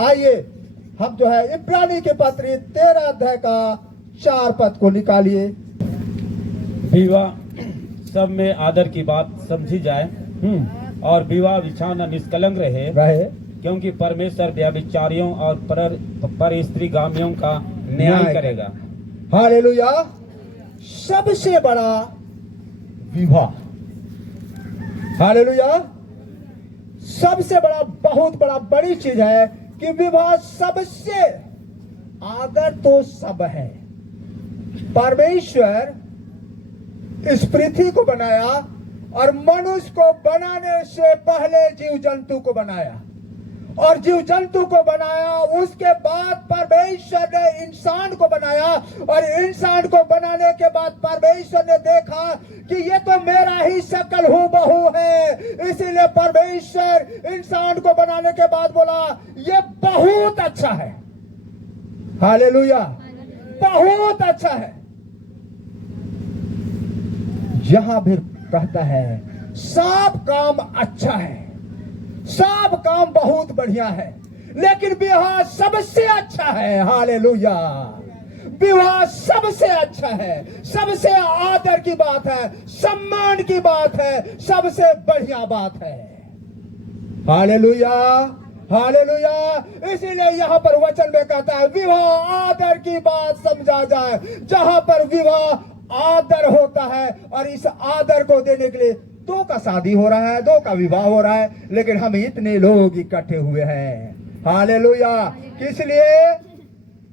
आइए हम जो है इब्रानी के पत्री 13 अध्याय का 4 पद को निकालिए। विवाह सब में आदर की बात समझी जाए और विवाह बिछाना निष्कलंक रहे क्योंकि परमेश्वर व्यभिचारियों और पर स्त्रीगामियों का न्याय करेगा। हालेलुया। सबसे बड़ा विवाह, हालेलुया, सबसे बड़ा, बहुत बड़ा, बड़ी चीज है कि विवाह सबसे आदर तो सब है। परमेश्वर इस पृथ्वी को बनाया और मनुष्य को बनाने से पहले जीव जंतु को बनाया और जीव जंतु को बनाया, उसके बाद परमेश्वर ने इंसान को बनाया और इंसान को बनाने के बाद परमेश्वर ने देखा कि ये तो मेरा ही शकल हूबहू है, इसीलिए परमेश्वर इंसान को बनाने के बाद बोला ये बहुत अच्छा है। हालेलुया, बहुत अच्छा है। यहां भी कहता है सब काम अच्छा है, सब काम बहुत बढ़िया है, लेकिन विवाह सबसे अच्छा है। हालेलुया, विवाह सबसे अच्छा है, सबसे आदर की बात है, सम्मान की बात है, सबसे बढ़िया बात है। Hallelujah, hallelujah. इसीलिए यहाँ पर वचन में कहता है विवाह आदर की बात समझा जाए। जहां पर विवाह आदर होता है और इस आदर को देने के लिए दो का शादी हो रहा है, दो का विवाह हो रहा है, लेकिन हम इतने लोग इकट्ठे हुए हैं। हालेलुया, किस लिए?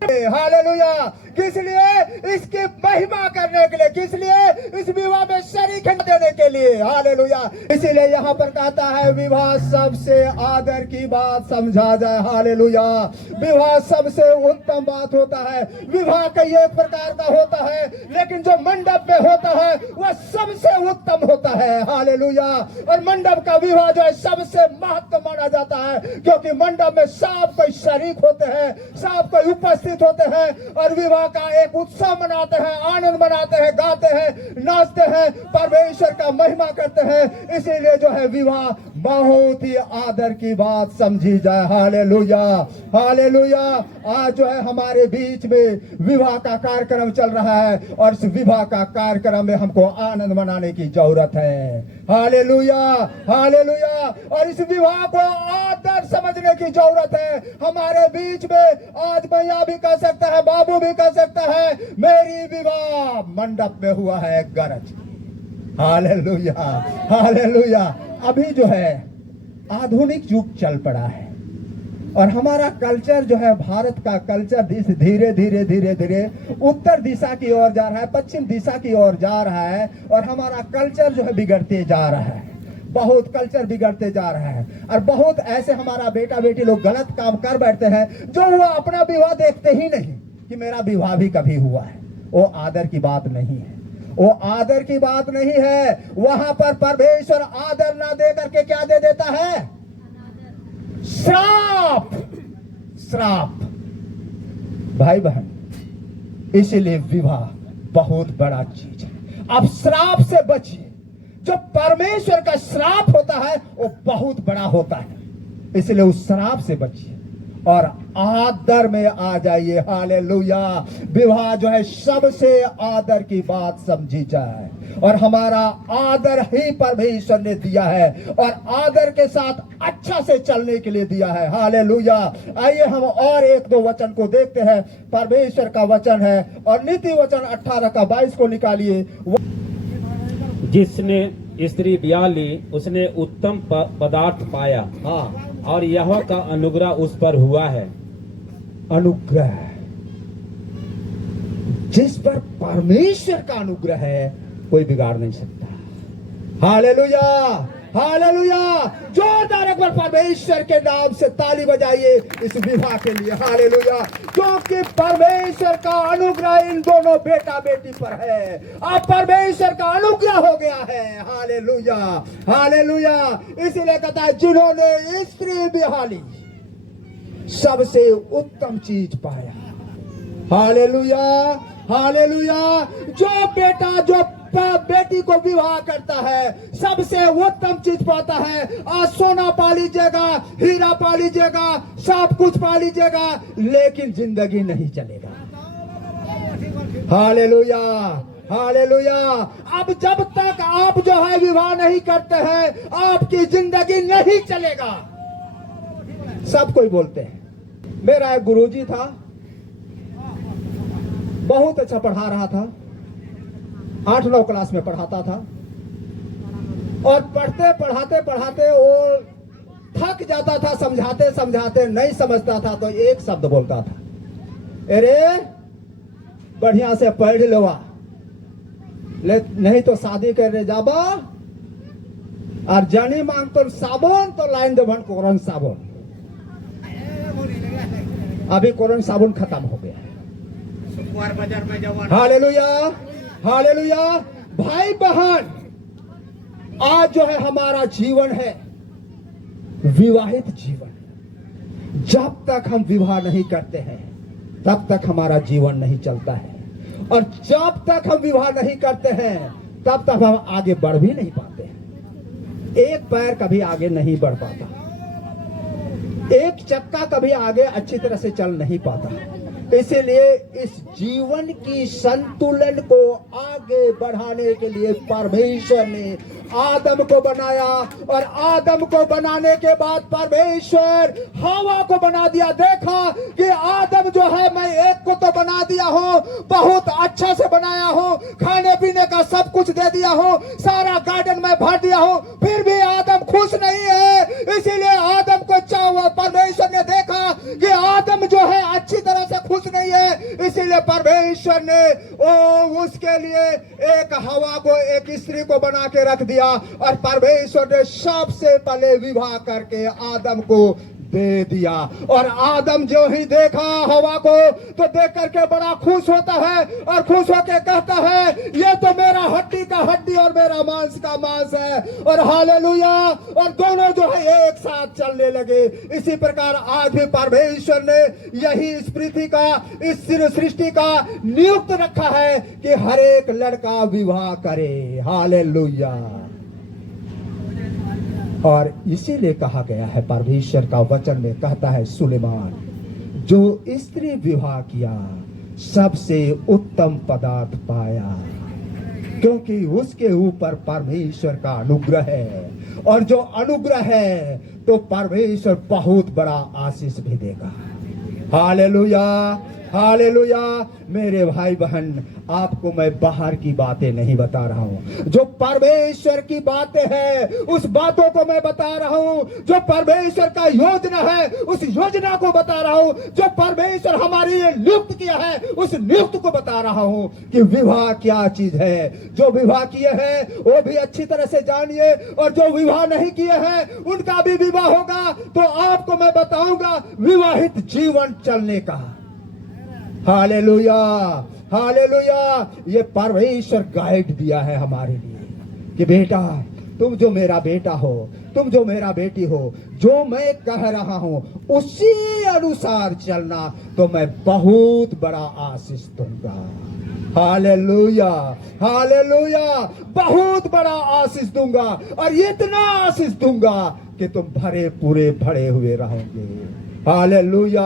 हालेलुया, किस लिए? इसकी महिमा करने के लिए, किस लिए? इस विवाह में शरीक देने के लिए। हालेलुया। इसीलिए यहाँ पर कहता है विवाह सबसे आदर की बात समझा जाए। हालेलुया, विवाह सबसे उत्तम बात होता है। विवाह कई एक प्रकार का होता है, लेकिन जो मंडप में होता है वह सबसे उत्तम होता है। हालेलुया। और मंडप का विवाह जो है सबसे महत्व माना जाता है, क्योंकि मंडप में सब कोई शरीक होते हैं, सब कोई उपस्थित होते हैं और विवाह का एक उत्सव मनाते हैं, आनंद मनाते हैं, गाते हैं, नाचते हैं, परमेश्वर का महिमा करते हैं। इसीलिए जो है विवाह बहुत ही आदर की बात समझी जाए। Hallelujah, hallelujah. आज जो है हमारे बीच में विवाह का कार्यक्रम चल रहा है और इस विवाह का कार्यक्रम में हमको आनंद मनाने की जरूरत है। Hallelujah, hallelujah. और इस विवाह को आदर समझने की जरूरत है। हमारे बीच में आज मैया भी कह सकता है, बाबू भी कह सकता है, मेरी विवाह मंडप में हुआ है गरज। Hallelujah, hallelujah. अभी जो है आधुनिक युग चल पड़ा है और हमारा कल्चर जो है, भारत का कल्चर धीरे धीरे धीरे धीरे उत्तर दिशा की ओर जा रहा है, पश्चिम दिशा की ओर जा रहा है और हमारा कल्चर जो है बिगड़ते जा रहा है। बहुत कल्चर बिगड़ते जा रहा है और बहुत ऐसे हमारा बेटा बेटी लोग गलत काम कर बैठते हैं जो वो अपना विवाह देखते ही नहीं कि मेरा विवाह भी कभी हुआ है। वो आदर की बात नहीं है, वो आदर की बात नहीं है। वहां पर परमेश्वर आदर ना दे करके क्या दे देता है? श्राप, श्राप। भाई बहन, इसीलिए विवाह बहुत बड़ा चीज है। अब श्राप से बचिए। जो परमेश्वर का श्राप होता है वो बहुत बड़ा होता है, इसलिए उस श्राप से बचिए और आदर में आ जाइए। हालेलुया। विवाह जो है सबसे आदर की बात समझी जाए और हमारा आदर ही परमेश्वर ने दिया है और आदर के साथ अच्छा से चलने के लिए दिया है। हालेलुया। आइए हम और एक दो वचन को देखते हैं। परमेश्वर का वचन है और नीति वचन 18 का 22 को निकालिए। जिसने स्त्री ब्याह ली उसने उत्तम पदार्थ पाया, हाँ, और यहोवा का अनुग्रह उस पर हुआ है। अनुग्रह, जिस पर परमेश्वर का अनुग्रह है कोई बिगाड़ नहीं सकता। Hallelujah, hallelujah. जोरदार एक बार परमेश्वर के नाम से ताली बजाइए इस विवाह के लिए। हालेलुया। क्योंकि परमेश्वर का अनुग्रह इन दोनों बेटा बेटी पर है। अब परमेश्वर का अनुग्रह हो गया है। Hallelujah, hallelujah. इसीलिए कहता है जिन्होंने स्त्री ब्याह ली सबसे उत्तम चीज पाया। Hallelujah, hallelujah. जो बेटा जो बेटी को विवाह करता है सबसे उत्तम चीज पाता है। आज सोना पा लीजिएगा, हीरा पा लीजिएगा, सब कुछ पा लीजिएगा, लेकिन जिंदगी नहीं चलेगा। Hallelujah, hallelujah. अब जब तक आप जो है विवाह नहीं करते हैं, आपकी जिंदगी नहीं चलेगा। सब कोई बोलते हैं। मेरा एक गुरुजी था, बहुत अच्छा पढ़ा रहा था, 8-9 क्लास में पढ़ाता था, और पढ़ते पढ़ाते पढ़ाते वो थक जाता था, समझाते समझाते नहीं समझता था तो एक शब्द बोलता था, अरे बढ़िया से पढ़ लेवा, नहीं तो शादी करने जाबा, और जानी मांग तो साबुन तो लाइन देवन कोरन साबुन। अभी कोरन साबुन खत्म हो गया है। Hallelujah, hallelujah. भाई बहन, आज जो है हमारा जीवन है विवाहित जीवन। जब तक हम विवाह नहीं करते हैं तब तक हमारा जीवन नहीं चलता है, और जब तक हम विवाह नहीं करते हैं तब तक हम आगे बढ़ भी नहीं पाते हैं। एक पैर कभी आगे नहीं बढ़ पाता, एक चक्का कभी आगे अच्छी तरह से चल नहीं पाता। इसलिए इस जीवन की संतुलन को आगे बढ़ाने के लिए परमेश्वर ने आदम को बनाया, और आदम को बनाने के बाद परमेश्वर हवा को बना दिया। देखा कि आदम जो है, मैं एक को तो बना दिया हूँ, बहुत अच्छा से बनाया हूँ, खाने पीने का सब कुछ दे दिया हूँ, सारा गार्डन में भर दिया हूँ, फिर भी आदम खुश नहीं है। इसीलिए आदम को चाहा, परमेश्वर ने देखा कि आदम जो है अच्छी तरह से खुश नहीं है, इसीलिए परमेश्वर ने उसके लिए एक हवा को, एक स्त्री को बना के रख दिया, और परमेश्वर ने सबसे पहले विवाह करके आदम को दे दिया। और आदम जो ही देखा हवा को तो देख करके बड़ा खुश होता है, और खुश होकर कहता है, ये तो मेरा हड्डी का हड्डी और मेरा मांस का मांस है। और हालेलुया, और दोनों जो है एक साथ चलने लगे। इसी प्रकार आज भी परमेश्वर ने यही इस पृथ्वी का, इस सृष्टि का नियुक्त रखा है कि हर एक लड़का विवाह करे। हालेलुया। और इसीलिए कहा गया है, परमेश्वर का वचन में कहता है, सुलेमान जो स्त्री विवाह किया सबसे उत्तम पदार्थ पाया, क्योंकि उसके ऊपर परमेश्वर का अनुग्रह है, और जो अनुग्रह है तो परमेश्वर बहुत बड़ा आशीष भी देगा। Hallelujah, hallelujah. मेरे भाई बहन, आपको मैं बाहर की बातें नहीं बता रहा हूं, जो परमेश्वर की बातें हैं उस बातों को मैं बता रहा हूं। जो परमेश्वर का योजना है उस योजना को बता रहा हूं। जो परमेश्वर हमारे लिए नियुक्त किया है उस नियुक्त को बता रहा हूं कि विवाह क्या चीज है। जो विवाह किए हैं वो भी अच्छी तरह से जानिए, और जो विवाह नहीं किए हैं उनका भी विवाह होगा, तो आपको मैं बताऊंगा विवाहित जीवन चलने का। Hallelujah, hallelujah. ये परमेश्वर गाइड दिया है हमारे लिए कि बेटा, तुम जो मेरा बेटा हो, तुम जो मेरा बेटी हो, जो मैं कह रहा हूं उसी अनुसार चलना तो मैं बहुत बड़ा आशीष दूंगा। Hallelujah, hallelujah. बहुत बड़ा आशीष दूंगा, और इतना आशीष दूंगा कि तुम भरे पूरे भरे हुए रहोगे। Hallelujah,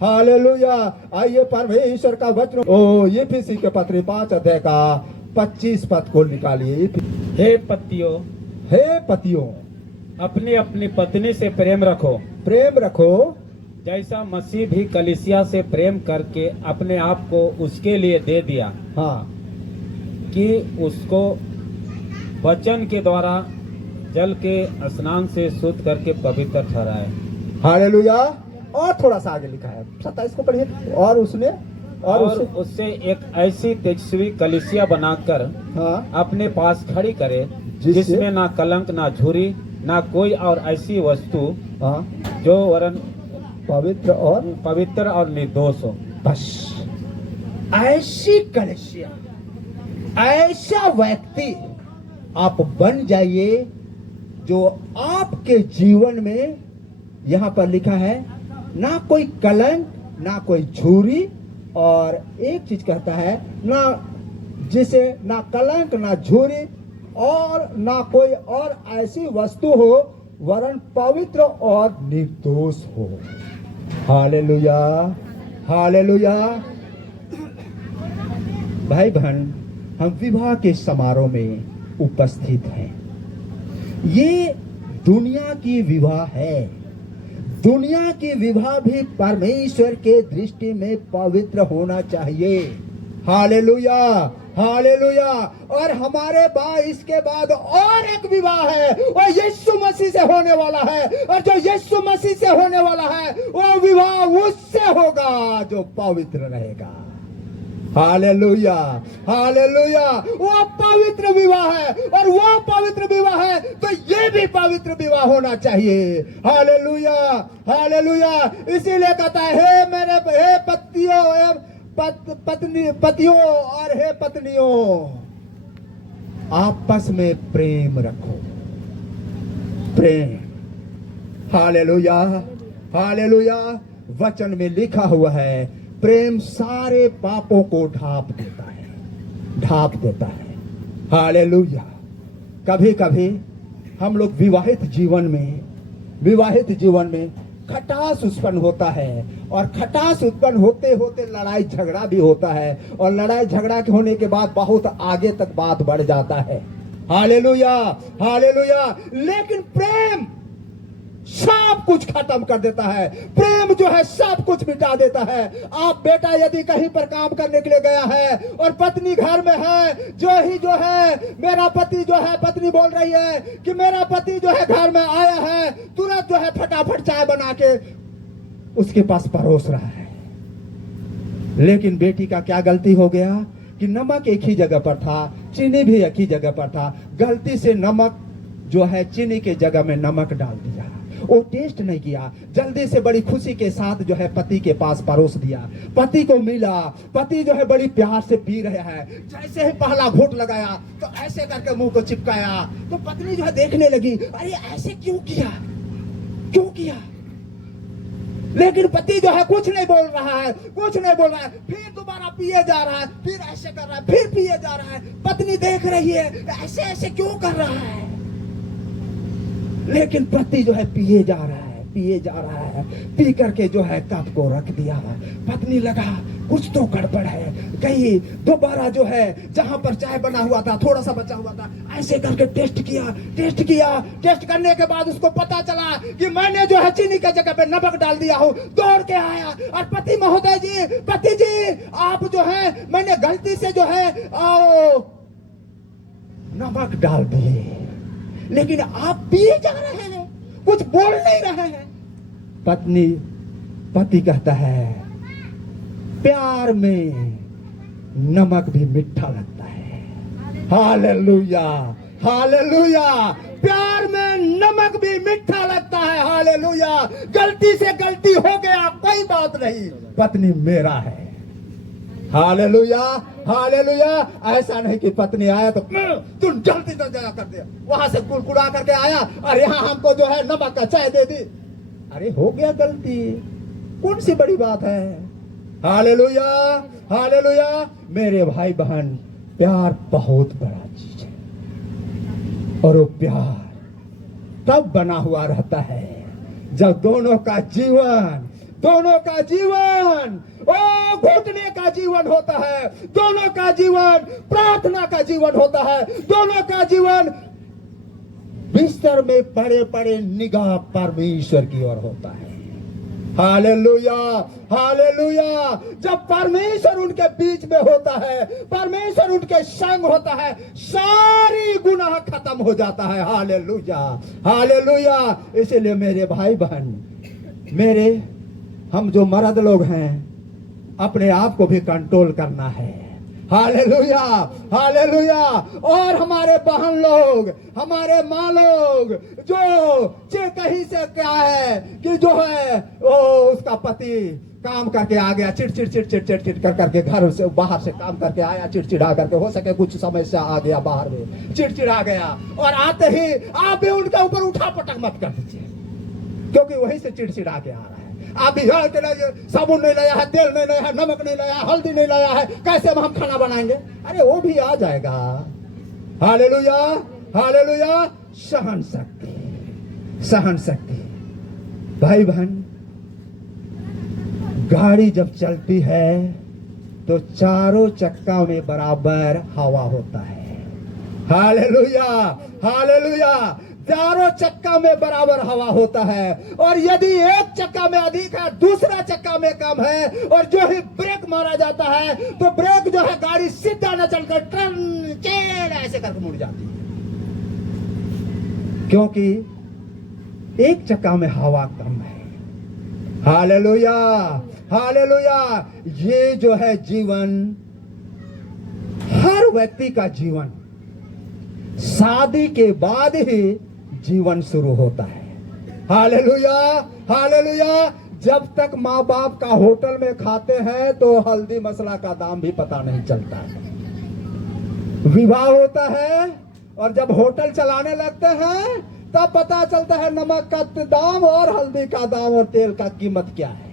hallelujah. आइए परमेश्वर का वचन यिफिसी के पत्र 5 अध्याय का 25 पद को निकालिए। हे पतियों, हे पतियों, अपनी अपनी पत्नी से प्रेम रखो, प्रेम रखो, जैसा मसीह भी कलीसिया से प्रेम करके अपने आप को उसके लिए दे दिया। हाँ, कि उसको वचन के द्वारा जल के स्नान से शुद्ध करके पवित्र ठहराए। हालेलुया। और थोड़ा सा आगे लिखा है, 27 को पढ़िए। और उसने और उससे एक ऐसी तेजस्वी कलीसिया बनाकर हाँ, अपने पास खड़ी करे, जिसमें ना कलंक, ना झुरी, ना कोई और ऐसी वस्तु, हाँ, जो वरन पवित्र और निर्दोष हो। बस ऐसी कलीसिया, ऐसा व्यक्ति आप बन जाइए जो आपके जीवन में, यहाँ पर लिखा है, ना कोई कलंक, ना कोई झूरी, और एक चीज कहता है ना, जिसे ना कलंक, ना झूरी, और ना कोई और ऐसी वस्तु हो वरन पवित्र और निर्दोष हो। Hallelujah, hallelujah. भाई बहन, हम विवाह के समारोह में उपस्थित हैं। ये दुनिया की विवाह है। दुनिया की विवाह भी परमेश्वर के दृष्टि में पवित्र होना चाहिए। Hallelujah, hallelujah. और हमारे बाद इसके बाद और एक विवाह है, और यीशु मसीह से होने वाला है। और जो यीशु मसीह से होने वाला है वो विवाह उससे होगा जो पवित्र रहेगा। Hallelujah, hallelujah. वो पवित्र विवाह है, और वो पवित्र विवाह है तो ये भी पवित्र विवाह होना चाहिए। Hallelujah, hallelujah. इसीलिए कहता है, हे मेरे हे पतियों पतियों और हे पत्नियों, आपस में प्रेम रखो। प्रेम। Hallelujah, hallelujah. वचन में लिखा हुआ है, प्रेम सारे पापों को ढांप देता है, ढांप देता है। हालेलुया। कभी कभी हम लोग विवाहित जीवन में खटास उत्पन्न होता है, और खटास उत्पन्न होते होते लड़ाई झगड़ा भी होता है, और लड़ाई झगड़ा के होने के बाद बहुत आगे तक बात बढ़ जाता है। Hallelujah, hallelujah. लेकिन प्रेम सब कुछ खत्म कर देता है। प्रेम जो है सब कुछ मिटा देता है। आप बेटा यदि कहीं पर काम करने के लिए गया है और पत्नी घर में है, जो है मेरा पति जो है, पत्नी बोल रही है कि मेरा पति जो है घर में आया है, तुरंत जो है फटाफट चाय बना के उसके पास परोस रहा है। लेकिन बेटी का क्या गलती हो गया कि नमक एक ही जगह पर था, चीनी भी एक ही जगह पर था। गलती से नमक जो है चीनी के जगह में नमक डाल दिया। वो टेस्ट नहीं किया, जल्दी से बड़ी खुशी के साथ जो है पति के पास परोस दिया। पति को मिला, पति जो है बड़ी प्यार से पी रहा है। जैसे ही पहला घूंट लगाया तो ऐसे करके मुंह को चिपकाया, तो पत्नी जो है देखने लगी, अरे ऐसे क्यों किया, क्यों किया। लेकिन पति जो है कुछ नहीं बोल रहा है, कुछ नहीं बोल रहा है। फिर दोबारा पिए जा रहा है, फिर ऐसे कर रहा है, फिर पिए जा रहा है। पत्नी देख रही है, ऐसे ऐसे क्यों कर रहा है। लेकिन पति जो है पिए जा रहा है, पिए जा रहा है। पी करके जो है कप को रख दिया। पत्नी लगा कुछ तो गड़बड़ है, कहीं दोबारा जो है जहां पर चाय बना हुआ था, थोड़ा सा बचा हुआ था, ऐसे करके टेस्ट किया। टेस्ट करने के बाद उसको पता चला कि मैंने जो है चीनी की जगह पे नमक डाल दिया हूं। दौड़ के आया और पति महोदय जी, पति जी, आप जो है मैंने गलती से जो है नमक डाल दिए, लेकिन आप पिए जा रहे हैं, कुछ बोल नहीं रहे हैं। पति कहता है, प्यार में नमक भी मीठा लगता है। Hallelujah, hallelujah. प्यार में नमक भी मीठा लगता है। हालेलुया। गलती से गलती हो गया, कोई बात नहीं, पत्नी मेरा है। Hallelujah, hallelujah. ऐसा नहीं कि पत्नी आया तो तुम जल्दी से जगह कर दिया, वहां से कुड़कुड़ा करके आया और यहाँ हमको जो है नमक का चाय दे दी। अरे हो गया गलती, कौन सी बड़ी बात है। Hallelujah, hallelujah. मेरे भाई बहन, प्यार बहुत बड़ा चीज है, और वो प्यार तब बना हुआ रहता है जब दोनों का जीवन ओ घुटने का जीवन होता है, दोनों का जीवन प्रार्थना का जीवन होता है, दोनों का जीवन बिस्तर में पड़े पड़े निगाह परमेश्वर की ओर होता है। Hallelujah, hallelujah. जब परमेश्वर उनके बीच में होता है, परमेश्वर उनके संग होता है, सारी गुनाह खत्म हो जाता है। Hallelujah, hallelujah. इसलिए मेरे भाई बहन, हम जो मर्द लोग हैं, अपने आप को भी कंट्रोल करना है। Hallelujah, hallelujah. और हमारे बहन लोग, हमारे माँ लोग जो कहीं से क्या है कि जो है वो उसका पति काम करके आ गया, चिड़चिड़ कर करके घर से बाहर से काम करके आया, चिड़चिड़ा करके, हो सके कुछ समय से आ गया बाहर में, चिड़चिड़ा गया, और आते ही आप भी उनके ऊपर उठा पटक मत कर दीजिए, क्योंकि वहीं से चिड़चिड़ा के आ रहा है। आप बिहार के लिए साबुन नहीं लाया है, तेल नहीं लाया है, नमक नहीं लाया है, हल्दी नहीं लाया है, कैसे हम खाना बनाएंगे। अरे वो भी आ जाएगा, हालेलुया, हालेलुया। सहन शक्ति, सहन शक्ति। भाई बहन, गाड़ी जब चलती है तो चारों चक्का में बराबर हवा होता है। Hallelujah, hallelujah. चारों चक्का में बराबर हवा होता है, और यदि एक चक्का में अधिक है, दूसरा चक्का में कम है, और जो ही ब्रेक मारा जाता है तो ब्रेक जो है गाड़ी सीधा न चलकर ट्रन चेल ऐसे करके मुड़ जाती है, क्योंकि एक चक्का में हवा कम है। Hallelujah, hallelujah. ये जो है जीवन, हर व्यक्ति का जीवन शादी के बाद ही जीवन शुरू होता है। Hallelujah, hallelujah. जब तक माँ बाप का होटल में खाते हैं तो हल्दी मसाला का दाम भी पता नहीं चलता है। विवाह होता है और जब होटल चलाने लगते हैं तब पता चलता है नमक का दाम और हल्दी का दाम और तेल का कीमत क्या है।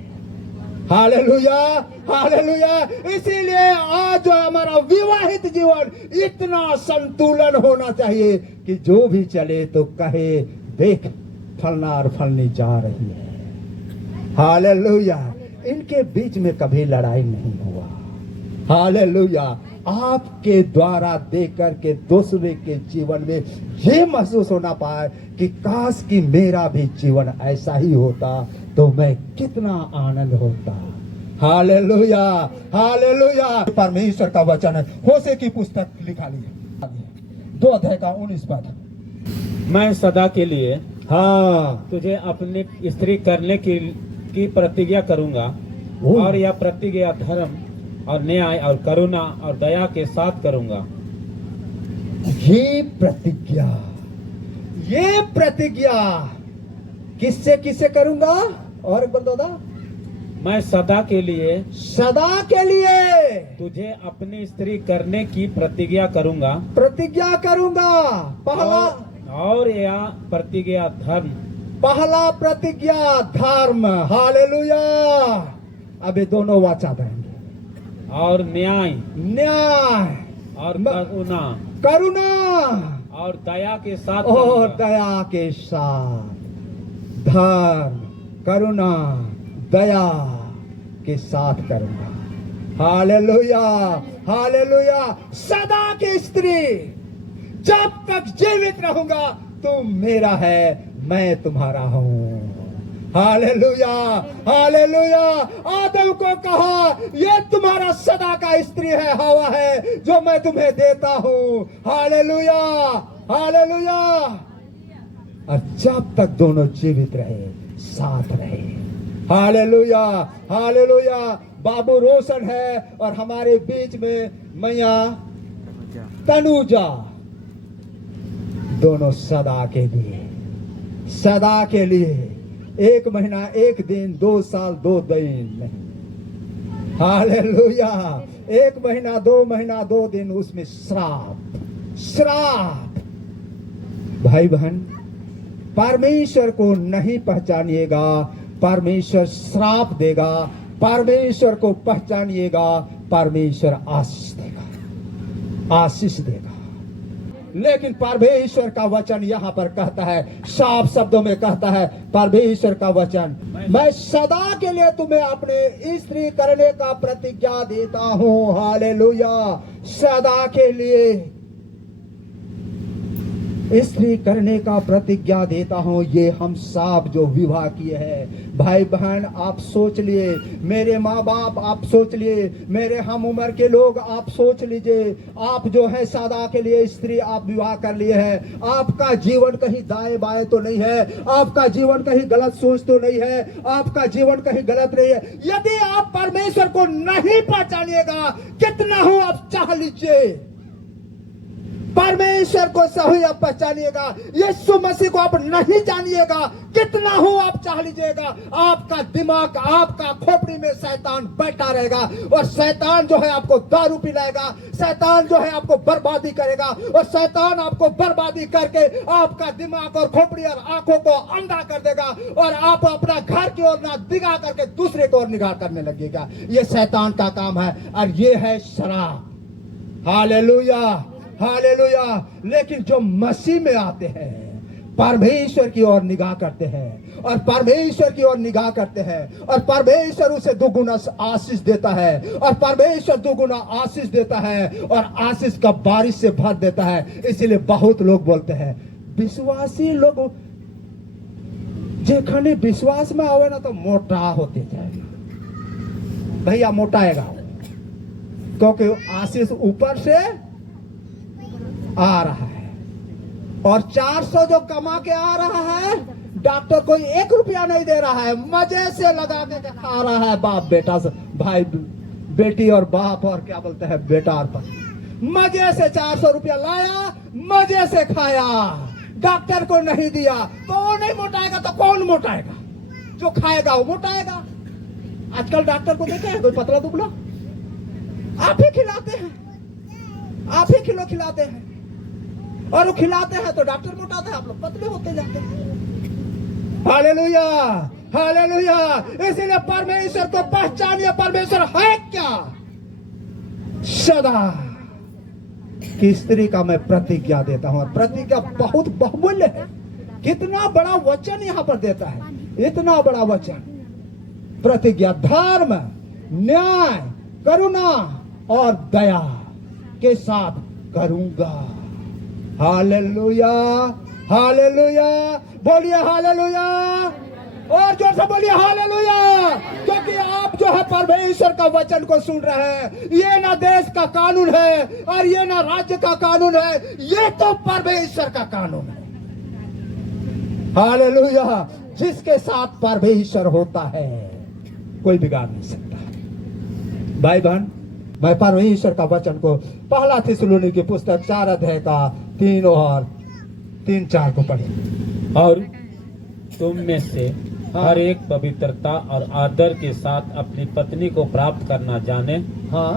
Hallelujah, hallelujah. इसीलिए आज जो हमारा विवाहित जीवन इतना संतुलन होना चाहिए कि जो भी चले तो कहे, देख फलना और फलनी जा रही है। हालेलुया। इनके बीच में कभी लड़ाई नहीं हुआ। हालेलुया। आपके द्वारा देख करके दूसरे के जीवन में ये महसूस होना पाए कि काश कि मेरा भी जीवन ऐसा ही होता तो मैं कितना आनंद होता। Hallelujah, hallelujah. परमेश्वर का वचन है, होशे की पुस्तक लिखा ली है 2 अध्याय का 19 पद। मैं सदा के लिए हाँ, तुझे अपनी स्त्री करने की प्रतिज्ञा करूंगा, और यह प्रतिज्ञा धर्म और न्याय और करुणा और दया के साथ करूंगा। ये प्रतिज्ञा किससे किससे करूंगा? और बोल दो। मैं सदा के लिए तुझे अपनी स्त्री करने की प्रतिज्ञा करूंगा, पहला, और यह प्रतिज्ञा धर्म, पहला प्रतिज्ञा धर्म। हालेलुया। अबे दोनों वाचा देंगे, और न्याय और करुणा और दया के साथ और दया के साथ, धर्म, करुणा, दया के साथ करूंगा। Hallelujah, hallelujah. सदा की स्त्री, जब तक जीवित रहूंगा तुम मेरा है, मैं तुम्हारा हूं। Hallelujah, hallelujah. आदम को कहा ये तुम्हारा सदा का स्त्री है, हवा है जो मैं तुम्हें देता हूं। Hallelujah, hallelujah. और जब तक दोनों जीवित रहे, साथ रहे। Hallelujah, hallelujah. बाबू रोशन है और हमारे बीच में मैया तनुजा, दोनों सदा के लिए, सदा के लिए। 1 महीना 1 दिन, 2 साल 2 दिन नहीं। हालेलुया। 1 महीना 2 महीना 2 दिन, उसमें श्राप। भाई बहन, परमेश्वर को नहीं पहचानिएगा, परमेश्वर श्राप देगा। परमेश्वर को पहचानिएगा, परमेश्वर आशीष देगा। लेकिन परमेश्वर का वचन यहाँ पर कहता है, साफ शब्दों में कहता है परमेश्वर का वचन, मैं सदा के लिए तुम्हें अपने स्त्री करने का प्रतिज्ञा देता हूँ। हालेलुया। सदा के लिए स्त्री करने का प्रतिज्ञा देता हूँ। ये हम सब जो विवाह किए हैं, भाई बहन आप सोच लिए, मेरे माँ बाप आप सोच लिए, मेरे हम उम्र के लोग आप सोच लीजिए, आप जो है सदा के लिए स्त्री आप विवाह कर लिए हैं। आपका जीवन कहीं दाएं बाएं तो नहीं है, आपका जीवन कहीं गलत सोच तो नहीं है, आपका जीवन कहीं गलत नहीं है। यदि आप परमेश्वर को नहीं पहचानिएगा, कितना हो आप चाह लीजिए, परमेश्वर को सही आप पहचानिएगा, यीशु मसीह को आप नहीं जानिएगा, कितना हो आप चाह लीजिएगा, आपका दिमाग, आपका खोपड़ी में शैतान बैठा रहेगा, और शैतान जो है आपको दारू पिलाएगा, शैतान जो है आपको बर्बादी करेगा, और शैतान आपको बर्बादी करके आपका दिमाग और खोपड़ी और आंखों को अंधा कर देगा, और आप अपना घर की ओर ना निगाह करके दूसरे की ओर निगाह करने लगेगा। ये शैतान का काम है, और ये है शराब। Hallelujah, hallelujah. लेकिन जो मसीह में आते हैं परमेश्वर की ओर निगाह करते हैं और परमेश्वर की ओर निगाह करते हैं और परमेश्वर उसे दुगुना आशीष देता है और परमेश्वर दुगुना आशीष देता है और आशीष का बारिश से भर देता है। इसीलिए बहुत लोग बोलते हैं विश्वासी लोग जेखने विश्वास में आवे ना तो मोटा होते जाएगा। भैया मोटाएगा क्योंकि आशीष ऊपर से आ रहा है और 400 जो कमा के आ रहा है डॉक्टर कोई 1 रुपया नहीं दे रहा है, मजे से लगा के खा रहा है। बाप बेटा से भाई बेटी और बाप और क्या बोलते हैं बेटा और पति मजे से 400 रुपया लाया मजे से खाया, डॉक्टर को नहीं दिया तो वो नहीं मोटाएगा तो कौन मोटाएगा? जो खाएगा वो मोटाएगा। आजकल डॉक्टर को देखे हैं कोई पतला दुबला? आप ही खिलाते हैं, आप ही खिलाते हैं और वो खिलाते हैं तो डॉक्टर मोटाते हैं, आप लोग पतले होते जाते हैं। Hallelujah hallelujah. इसीलिए परमेश्वर को पहचानिए। परमेश्वर है क्या? सदा की स्त्री का मैं प्रतिज्ञा देता हूं और प्रतिज्ञा बहुत बहुमूल्य है। कितना बड़ा वचन यहां पर देता है, इतना बड़ा वचन। प्रतिज्ञा धर्म न्याय करुणा और दया के साथ करूंगा। Hallelujah hallelujah. बोलिए हालेलुया और जोर से बोलिए हालेलुया। क्योंकि आप जो है परमेश्वर का वचन को सुन रहे हैं। ये ना देश का कानून है और ये ना राज्य का कानून है, ये तो परमेश्वर का कानून है। हालेलुया। जिसके साथ परमेश्वर होता है कोई बिगाड़ नहीं सकता। भाई बहन, मैं परमेश्वर का वचन को पहला थिस्सलुनी की पुस्तक 4 अध्याय का 3 और 3-4 को पढ़े। और तुम में से हर एक पवित्रता और आदर के साथ अपनी पत्नी को प्राप्त करना जाने। हाँ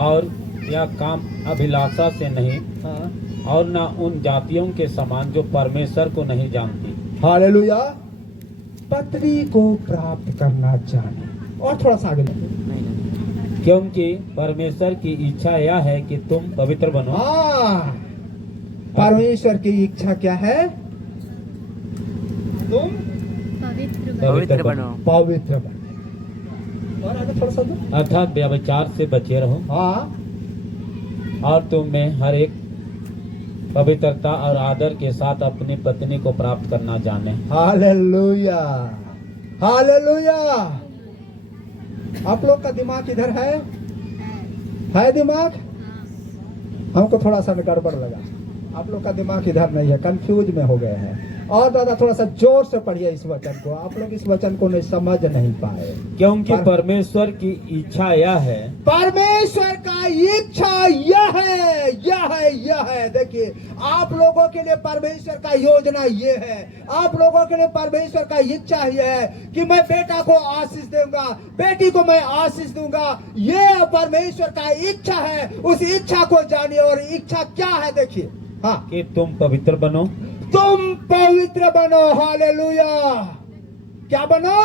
और यह काम अभिलाषा से नहीं हाँ और न उन जातियों के समान जो परमेश्वर को नहीं जानती। हालेलुया। पत्नी को प्राप्त करना जाने। और थोड़ा सा आगे क्योंकि परमेश्वर की इच्छा यह है कि तुम पवित्र बनो। हाँ, परमेश्वर की इच्छा क्या है? तुम पवित्र बनो। पवित्र बनो। और आगे थोड़ा सा दो। अर्थात व्यभिचार से बचे रहो। हाँ। और तुम में हर एक पवित्रता और आदर के साथ अपनी पत्नी को प्राप्त करना जाने। Hallelujah hallelujah. आप लोग का दिमाग इधर है दिमाग? हमको थोड़ा सा गड़बड़ लगा। आप लोग का दिमाग इधर नहीं है, कंफ्यूज में हो गए हैं। और दादा थोड़ा सा जोर से पढ़िए इस वचन को। आप लोग इस वचन को नहीं समझ नहीं पाए। क्योंकि परमेश्वर की इच्छा यह है। परमेश्वर का इच्छा यह है। देखिए, आप लोगों के लिए परमेश्वर का योजना ये है, आप लोगों के लिए परमेश्वर का इच्छा ये है कि मैं बेटा को आशीष दूंगा, बेटी को मैं आशीष दूंगा। ये परमेश्वर का इच्छा है। उस इच्छा को जानिए। और इच्छा क्या है देखिए। हाँ, कि तुम पवित्र बनो। तुम पवित्र बनो। हालेलुया। क्या बनो?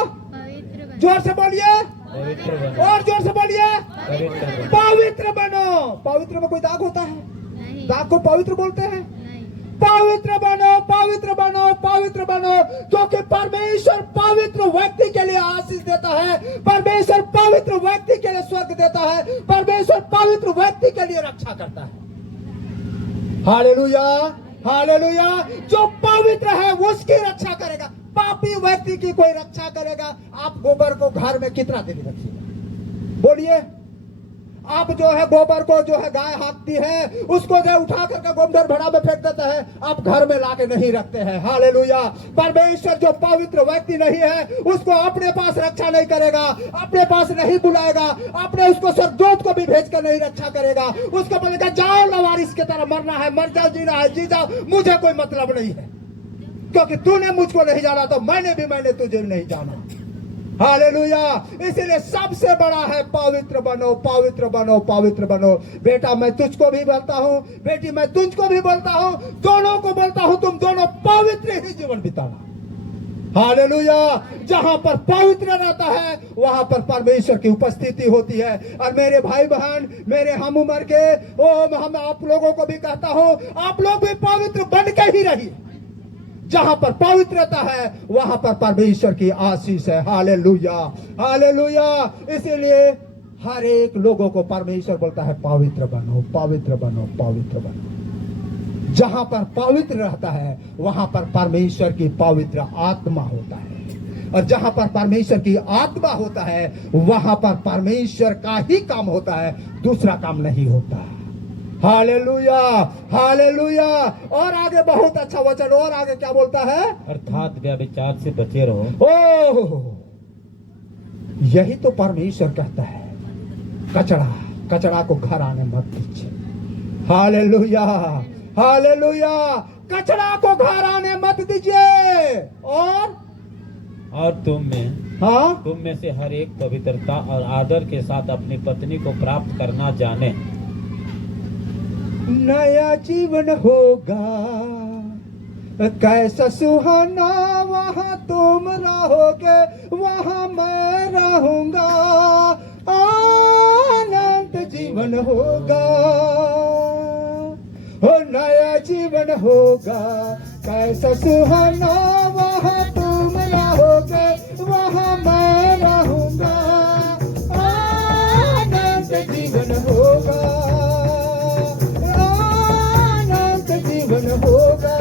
जोर से बोलिए पवित्र बनो। और जोर से बोलिए पवित्र बनो। पवित्र बनो। पवित्र में कोई दाग होता है? नहीं। दाग को पवित्र बोलते हैं? नहीं। पवित्र बनो पवित्र बनो पवित्र बनो। क्योंकि परमेश्वर पवित्र व्यक्ति के लिए आशीष देता है। परमेश्वर पवित्र व्यक्ति के लिए स्वर्ग देता है। परमेश्वर पवित्र व्यक्ति के लिए रक्षा करता है। Hallelujah hallelujah. जो पवित्र है उसकी रक्षा करेगा, पापी व्यक्ति की कोई रक्षा करेगा। आप गोबर को घर में कितना दिन रखिएगा? बोलिए। आप जो है गोबर को जो है गाय हाँकती है उसको जो उठा करके गोमडर भड़ा में फेंक देते हैं, आप घर में लाके नहीं रखते हैं। हालेलुया। परमेश्वर जो पवित्र व्यक्ति नहीं है उसको अपने पास रक्षा नहीं करेगा, अपने पास नहीं बुलाएगा, अपने उसको स्वर्गदूत को भी भेज कर नहीं रक्षा करेगा। उसको बोलेगा जाओ लवारिस की तरह मरना है, मर जाओ, जीना है जी जाओ, मुझे कोई मतलब नहीं है। क्योंकि तूने मुझको नहीं जाना तो मैंने तुझे नहीं जाना। हालेलुया। इसीलिए सबसे बड़ा है पवित्र बनो पवित्र बनो पवित्र बनो। बेटा मैं तुझको भी बोलता हूँ, बेटी मैं तुझको भी बोलता हूँ, दोनों को बोलता हूँ तुम दोनों पवित्र ही जीवन बिताना। हालेलुया। जहां पर पवित्र रहता है वहां पर परमेश्वर की उपस्थिति होती है। और मेरे भाई बहन, मेरे हम उम्र के, हम आप लोगों को भी कहता हूं, आप लोग भी पवित्र बन के ही रहिए। जहां पर पवित्रता है वहां पर परमेश्वर की आशीष है। Hallelujah, hallelujah. इसीलिए हर एक लोगों को परमेश्वर बोलता है पवित्र बनो, पवित्र बनो, पवित्र बनो। जहां पर पवित्र रहता है वहां पर परमेश्वर की पवित्र आत्मा होता है। और जहां पर परमेश्वर की आत्मा होता है वहां पर परमेश्वर का ही काम होता है, दूसरा काम नहीं होता। Hallelujah, hallelujah. और आगे बहुत अच्छा वचन, और आगे क्या बोलता है? अर्थात व्यभिचार से बचे रहो। ओह, यही तो परमेश्वर कहता है, कचरा को घर आने मत दीजिए। Hallelujah, hallelujah. कचरा को घर आने मत दीजिए। और तुम में से हर एक पवित्रता और आदर के साथ अपनी पत्नी को प्राप्त करना जाने। नया जीवन होगा कैसा सुहाना, वहां तुम रहोगे वहां मैं रहूंगा। अनंत जीवन होगा, नया जीवन होगा कैसा सुहाना, वहां तुम रहोगे वहां मैं रहूंगा। अनंत जीवन होगा, अनंत जीवन होगा,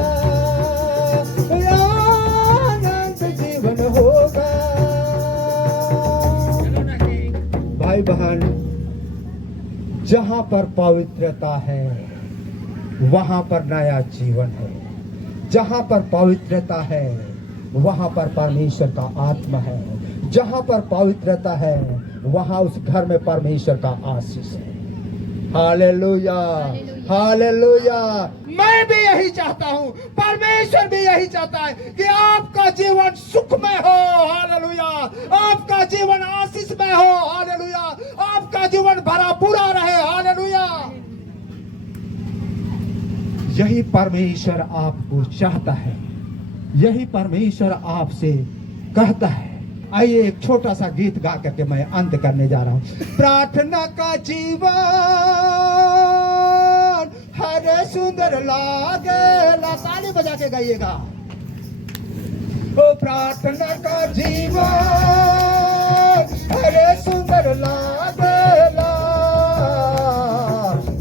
अनंत जीवन होगा। भाई बहन, जहां पर पवित्रता है वहां पर नया जीवन है। जहां पर पवित्रता है वहां पर परमेश्वर का आत्मा है। जहां पर पवित्रता है वहां उस घर में परमेश्वर का आशीष है। Hallelujah, hallelujah. मैं भी यही चाहता हूं, परमेश्वर भी यही चाहता है कि आपका जीवन सुखमय हो। हालेलुया। आपका जीवन आशीषमय हो। हालेलुया। आपका जीवन भरा पूरा रहे। हालेलुया। यही परमेश्वर आपको चाहता है, यही परमेश्वर आपसे कहता है। आइए एक छोटा सा गीत गा करके मैं अंत करने जा रहा हूं। प्रार्थना का जीवन हरे सुंदर लागेला। ताली बजा के गाइएगा। ओ प्रार्थना का जीवन हरे सुंदर लागेला।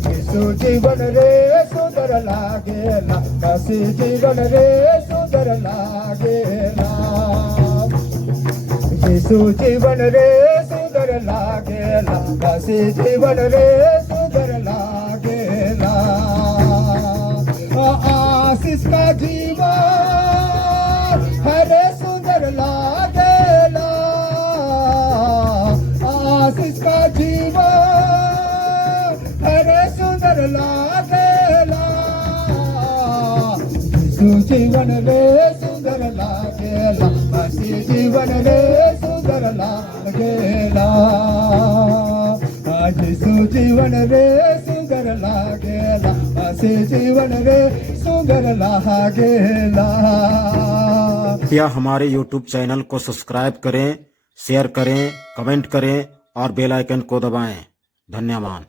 यीशु जीवन रे सुंदर लागेला, मसीह जीवन रे सुंदर लागेला। यीशु जीवन रे सुंदर लागेला, मसीह जीवन रे सुंदर लागेला। आशीष का जीवन हरे सुंदर लागेला। आशीष का जीवन हरे सुंदर लागेला। यीशु जीवन रे सुंदर लागेला, मसीह जीवन रे सुंदर लागेला। यीशु जीवन रे सुंदर लागेला, मसीह जीवन रे सुंदर लागेला। कृपया हमारे YouTube चैनल को सब्सक्राइब करें, शेयर करें, कमेंट करें और बेल आइकन को दबाएं। धन्यवाद।